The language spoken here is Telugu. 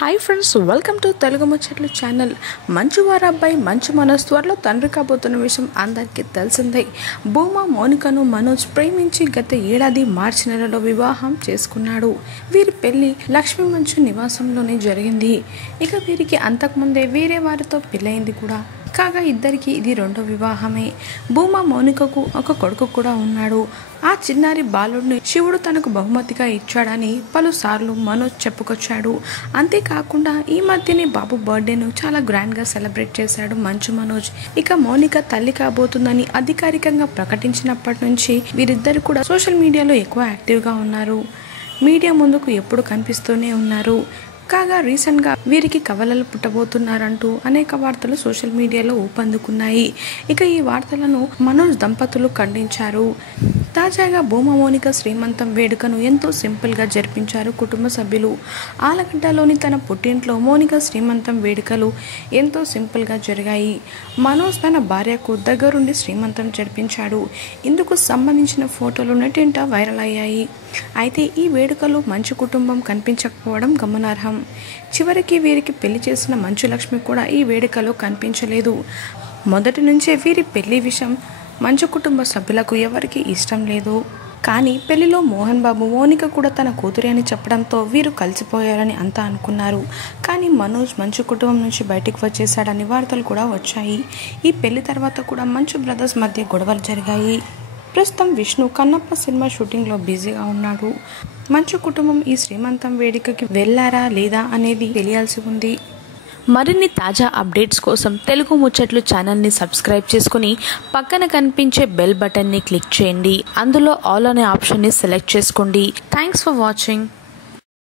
Hi friends, welcome to Telugu ముచ్చట్లు ఛానల్. మంచు వారి అబ్బాయి మంచు మనోజ్ త్వరలో తండ్రి కాబోతున్న విషయం అందరికీ తెలిసిందే. భూమా మౌనికను మనోజ్ ప్రేమించి గత ఏడాది మార్చి నెలలో వివాహం చేసుకున్నాడు. వీరి పెళ్లి లక్ష్మీ మంచు నివాసంలోనే జరిగింది. ఇక వీరికి అంతకుముందే వేరే వారితో పెళ్ళయింది కూడా. కాగా ఇద్దరికి ఇది రెండో వివాహమే. భూమా మౌనికకు ఒక కొడుకు కూడా ఉన్నాడు. ఆ చిన్నారి బాలుడిని శివుడు తనకు బహుమతిగా ఇచ్చాడని పలుసార్లు మనోజ్ చెప్పుకొచ్చాడు. అంతేకాకుండా ఈ మధ్యనే బాబు బర్త్డేను చాలా గ్రాండ్గా సెలబ్రేట్ చేశాడు మంచు మనోజ్. ఇక మౌనిక తల్లి కాబోతుందని అధికారికంగా ప్రకటించినప్పటి నుంచి వీరిద్దరు కూడా సోషల్ మీడియాలో ఎక్కువ యాక్టివ్గా ఉన్నారు. మీడియా ముందుకు ఎప్పుడు కనిపిస్తూనే ఉన్నారు. కాగా రీసెంట్గా వీరికి కవలలు పుట్టబోతున్నారంటూ అనేక వార్తలు సోషల్ మీడియాలో ఊపందుకున్నాయి. ఇక ఈ వార్తలను మనోజ్ దంపతులు ఖండించారు. తాజాగా భూమా మౌనిక శ్రీమంతం వేడుకను ఎంతో సింపుల్గా జరిపించారు కుటుంబ సభ్యులు. ఆలగడ్డలోని తన పుట్టింట్లో మౌనిక శ్రీమంతం వేడుకలు ఎంతో సింపుల్గా జరిగాయి. మనోజ్ తన భార్యకు దగ్గరుండి శ్రీమంతం జరిపించాడు. ఇందుకు సంబంధించిన ఫోటోలు నెట్టింట వైరల్ అయ్యాయి. అయితే ఈ వేడుకలు మంచు కుటుంబం కనిపించకపోవడం గమనార్హం. చివరికి వీరికి పెళ్లి చేసిన మంచు లక్ష్మి కూడా ఈ వేడుకలో కనిపించలేదు. మొదటి నుంచే వీరి పెళ్లి విషయం మంచు కుటుంబ సభ్యులకు ఎవరికి ఇష్టం లేదు. కానీ పెళ్లిలో మోహన్ బాబు మౌనిక కూడా తన కూతురి అని చెప్పడంతో వీరు కలిసిపోయారని అంతా అనుకున్నారు. కానీ మనోజ్ మంచు కుటుంబం నుంచి బయటికి వచ్చేశాడని వార్తలు కూడా వచ్చాయి. ఈ పెళ్లి తర్వాత కూడా మంచు బ్రదర్స్ మధ్య గొడవలు జరిగాయి. ప్రస్తుతం విష్ణు కన్నప్ప సినిమా షూటింగ్లో బిజీగా ఉన్నాడు. మంచు కుటుంబం ఈ శ్రీమంతం వేడుకకి వెళ్ళారా లేదా అనేది తెలియాల్సి ఉంది. మరిన్ని తాజా అప్డేట్స్ కోసం తెలుగు ముచ్చట్లు ఛానల్ని సబ్స్క్రైబ్ చేసుకుని పక్కన కనిపించే బెల్ బటన్ని క్లిక్ చేయండి. అందులో ఆల్ అనే ఆప్షన్ని సెలెక్ట్ చేసుకోండి. Thanks for watching.